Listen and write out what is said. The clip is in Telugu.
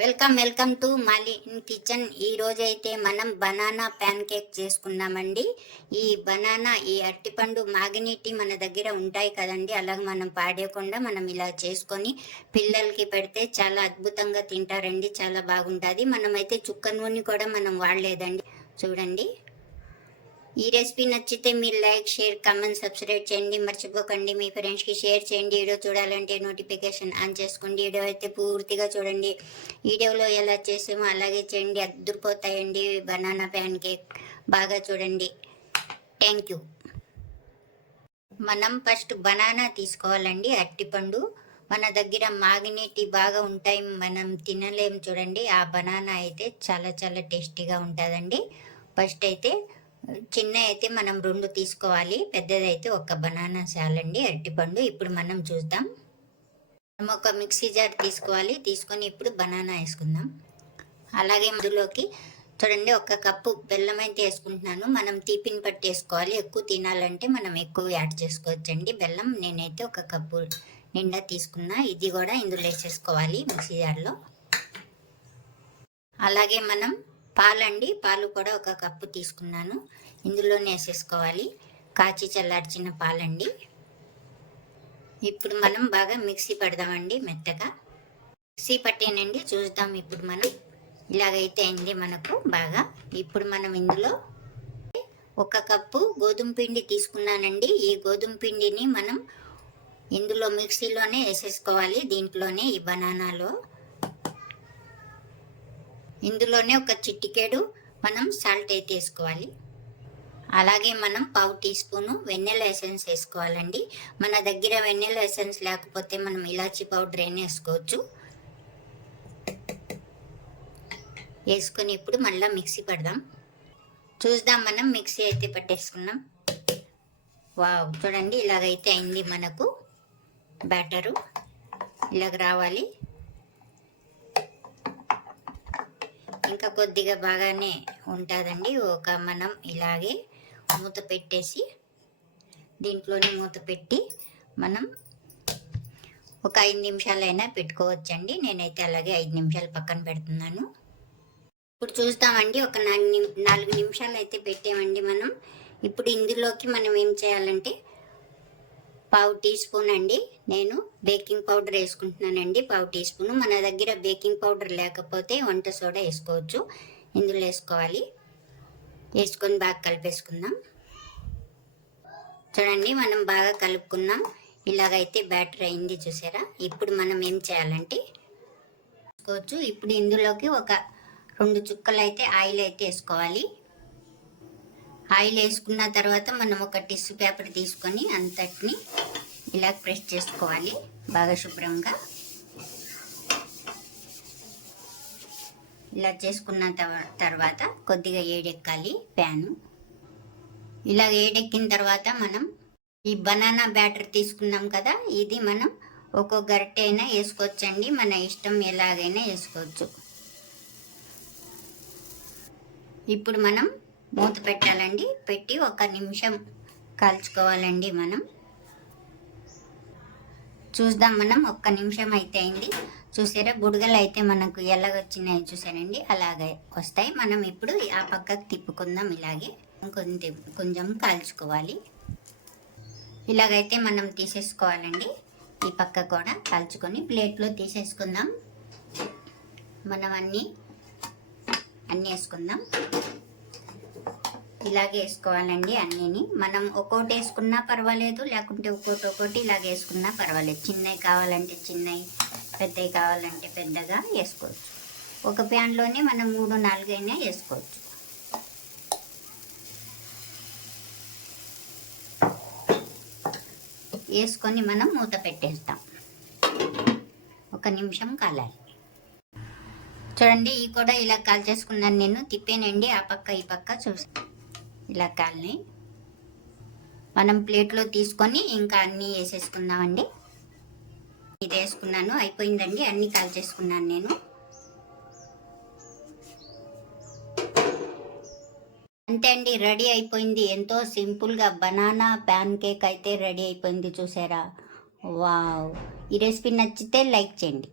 Welcome welcome to Mali kitchen. ఈ మనం బనానా ప్యాన్ కేక్ చేసుకున్నామండి ఈ బనానా ఈ అరటిపండు మాగినీటి మన దగ్గర ఉంటాయి కదండి. అలాగే మనం పాడేయకుండా మనం ఇలా చేసుకొని పిల్లలకి పెడితే చాలా అద్భుతంగా తింటారండి. చాలా బాగుంటుంది. మనమైతే చుక్క నూనె కూడా మనం వాడలేదండి. చూడండి. ఈ రెసిపీ నచ్చితే మీరు లైక్ షేర్ కామెంట్ సబ్స్క్రైబ్ చేయండి. మర్చిపోకండి. మీ ఫ్రెండ్స్కి షేర్ చేయండి. వీడియో చూడాలంటే నోటిఫికేషన్ ఆన్ చేసుకోండి. వీడియో అయితే పూర్తిగా చూడండి. వీడియోలో ఎలా చేసామో అలాగే చేయండి. అద్దరిపోతాయండి. బనానా ప్యాన్ కేక్ బాగా చూడండి. థ్యాంక్ యూ మనం ఫస్ట్ బనానా తీసుకోవాలండి. అరటిపండు మన దగ్గర మాగినీటి బాగా ఉంటాయి. మనం తినలేం చూడండి. ఆ బనానా అయితే చాలా చాలా టేస్టీగా ఉంటుందండి. ఫస్ట్ అయితే చిన్న అయితే మనం రెండు తీసుకోవాలి పెద్దదైతే ఒక బనానా చాలండి అరటిపండు ఇప్పుడు మనం చూద్దాం. మనం ఒక మిక్సీ జార్ తీసుకోవాలి. తీసుకొని ఇప్పుడు బనానా వేసుకుందాం. అలాగే అందులోకి చూడండి ఒక కప్పు బెల్లం అయితే వేసుకుంటున్నాను. మనం తీపిని పట్టి వేసుకోవాలి. ఎక్కువ తినాలంటే మనం ఎక్కువ యాడ్ చేసుకోవచ్చండి. బెల్లం నేనైతే ఒక కప్పు నిండా తీసుకున్నా. ఇది కూడా ఇందులో వేసేసుకోవాలి మిక్సీ జార్లో. అలాగే మనం పాలండి. పాలు కూడా ఒక కప్పు తీసుకున్నాను. ఇందులోనే వేసేసుకోవాలి. కాచి చల్లార్చిన పాలండి. ఇప్పుడు మనం బాగా మిక్సీ పడదామండి మెత్తగా. మిక్సీ పట్టేనండి. చూద్దాం ఇప్పుడు మనం ఇలాగైతే అయింది మనకు బాగా. ఇప్పుడు మనం ఇందులో ఒక కప్పు గోధుమ పిండి తీసుకున్నానండి. ఈ గోధుమ పిండిని మనం ఇందులో మిక్సీలోనే వేసేసుకోవాలి. దీంట్లోనే ఈ బనానాలో. ఇందులోనే ఒక చిట్టికేడు మనం సాల్ట్ అయితే వేసుకోవాలి. అలాగే మనం పావు టీ స్పూను వెన్నెల ఎసెన్స్ వేసుకోవాలండి. మన దగ్గర వెన్నెల ఎసెన్స్ లేకపోతే మనం ఇలాచీ పౌడర్ అయినా వేసుకోవచ్చు. వేసుకొని ఇప్పుడు మళ్ళీ మిక్సీ పడదాం. చూద్దాం మనం మిక్సీ అయితే పట్టేసుకున్నాం. వావ్ చూడండి ఇలాగైతే అయింది మనకు బ్యాటరు. ఇలాగ రావాలి. ఇంకా కొద్దిగా బాగానే ఉంటుందండి. ఒక మనం ఇలాగే మూత పెట్టేసి దీంట్లోనే మూత పెట్టి మనం ఒక ఐదు నిమిషాలైనా పెట్టుకోవచ్చండి. నేనైతే అలాగే ఐదు నిమిషాలు పక్కన పెడుతున్నాను. ఇప్పుడు చూస్తామండి. ఒక నాలుగు నాలుగు నిమిషాలు అయితే పెట్టామండి మనం. ఇప్పుడు ఇందులోకి మనం ఏం చేయాలంటే పావు టీ స్పూన్ అండి. నేను బేకింగ్ పౌడర్ వేసుకుంటున్నానండి పావు టీ స్పూన్. మన దగ్గర బేకింగ్ పౌడర్ లేకపోతే వంట సోడా వేసుకోవచ్చు. ఇందులో వేసుకోవాలి. వేసుకొని బాగా కలిపేసుకుందాం. చూడండి మనం బాగా కలుపుకున్నాం. ఇలాగైతే బ్యాటర్ అయింది చూసారా? ఇప్పుడు మనం ఏం చేయాలంటే వేసుకోవచ్చు. ఇప్పుడు ఇందులోకి ఒక రెండు చుక్కలు అయితే ఆయిల్ అయితే వేసుకోవాలి. ఆయిల్ వేసుకున్న తర్వాత మనం ఒక టిష్యూ పేపర్ తీసుకొని అంతటిని ఇలా ప్రెస్ చేసుకోవాలి బాగా శుభ్రంగా. ఇలా చేసుకున్న తర్వాత కొద్దిగా ఏడెక్కాలి ప్యాను. ఇలా ఏడెక్కిన తర్వాత మనం ఈ బనానా బ్యాటర్ తీసుకున్నాం కదా ఇది మనం ఒక్కో గరిటె అయినా వేసుకోవచ్చండి మన ఇష్టం ఎలాగైనా వేసుకోవచ్చు. ఇప్పుడు మనం మూత పెట్టాలండి. పెట్టి ఒక నిమిషం కాల్చుకోవాలండి మనం. చూద్దాం మనం ఒక్క నిమిషం అయితే అయింది చూసారా? బుడగలు అయితే మనకు ఎలాగొచ్చినాయి చూసారండి. అలాగే వస్తాయి. మనం ఇప్పుడు ఆ పక్కకు తిప్పుకుందాం ఇలాగే. కొంచెం కొంచెం కాల్చుకోవాలి. ఇలాగైతే మనం తీసేసుకోవాలండి. ఈ పక్క కూడా కాల్చుకొని ప్లేట్లో తీసేసుకుందాం. మనం అన్నీ అన్నీ వేసుకుందాం. ఇలాగే వేసుకోవాలండి అన్నీని. మనం ఒక్కోటి వేసుకున్నా పర్వాలేదు లేకుంటే ఒక్కోటి ఒక్కోటి ఇలాగ వేసుకున్నా పర్వాలేదు. చిన్నవి కావాలంటే చిన్నవి పెద్దవి కావాలంటే పెద్దగా వేసుకోవచ్చు. ఒక ప్యాన్లోనే మనం మూడు నాలుగైనా వేసుకోవచ్చు. వేసుకొని మనం మూత పెట్టేస్తాం. ఒక నిమిషం కాలాలి. చూడండి ఈ కూడా ఇలా కాల్చేసుకున్నాను నేను. తిప్పేనండి ఆ పక్క ఈ పక్క చూస్తాను ఇలా కాలనీ మనం ప్లేట్లో తీసుకొని ఇంకా అన్నీ వేసేసుకుందామండి. ఇది వేసుకున్నాను అయిపోయిందండి. అన్నీ కాల్ చేసుకున్నాను నేను. అంతే అండి రెడీ అయిపోయింది. ఎంతో సింపుల్గా బనానా ప్యాన్ కేక్ అయితే రెడీ అయిపోయింది చూసారా? వావ్! ఈ రెసిపీ నచ్చితే లైక్ చేయండి.